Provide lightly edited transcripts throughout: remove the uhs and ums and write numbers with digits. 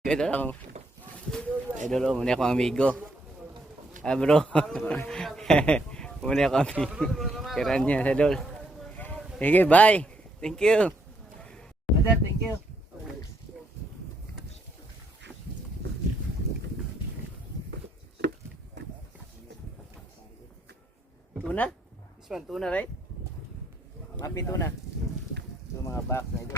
Idol ako. Idol ako. Muna akong amigo. Ah bro. Muna akong amigo. Kiran niya sa idol. Sige, bye. Thank you. Brother, thank you. Tuna? This one, tuna, right? Mapi tuna. Ito mga box na ito.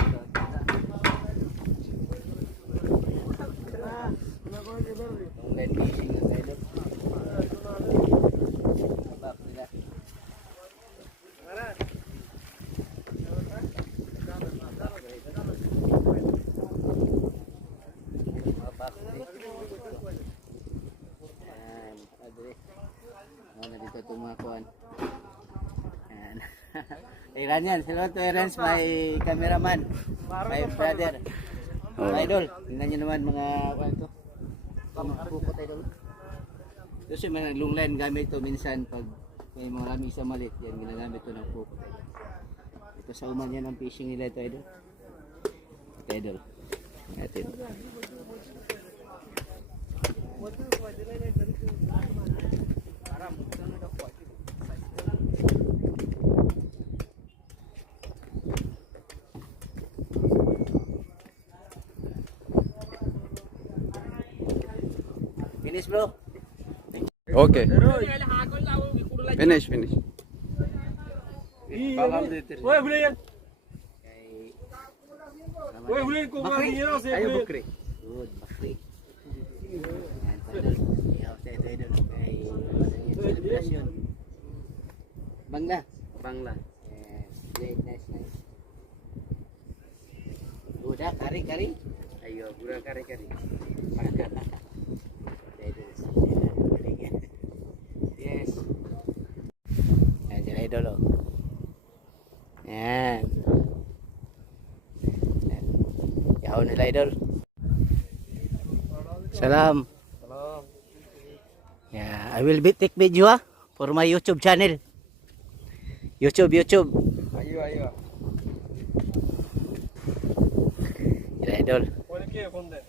Online fishing na tayo. Box nila. Mga box nila. Yan. Adre. Na dito itong mga kuhan. Yan. Iran yan. Hello to Irans, my cameraman. My brother. Idol. Tingnan nyo naman mga kuhan ito. Mga pupot idol. Ito siya may lunglen gamit ito minsan pag may marami sa malit. Yan ginagamit ito ng pupot idol. Ito sa uman yan ang fishing nila ito idol. Ito idol. Natin. Finish bro. Okay. Finish. Oye, Brian. Kay Oye, Brian, kung mga dinero, siya, Ayo Brian. bukri. Good, bakri. Yan, padol. Ihaw sa ito idol. Kay celebration. Bangla. Bangla. Yes, great, nice. Udah, kari. Ayo, gura kari-kari. Yes. Yan, idol oh. Yan. Yaw nila idol. Salam. Yeah, I will be take video for my YouTube channel. YouTube. Ayo. Yan idol. Oye, ¿qué? ¿Dónde?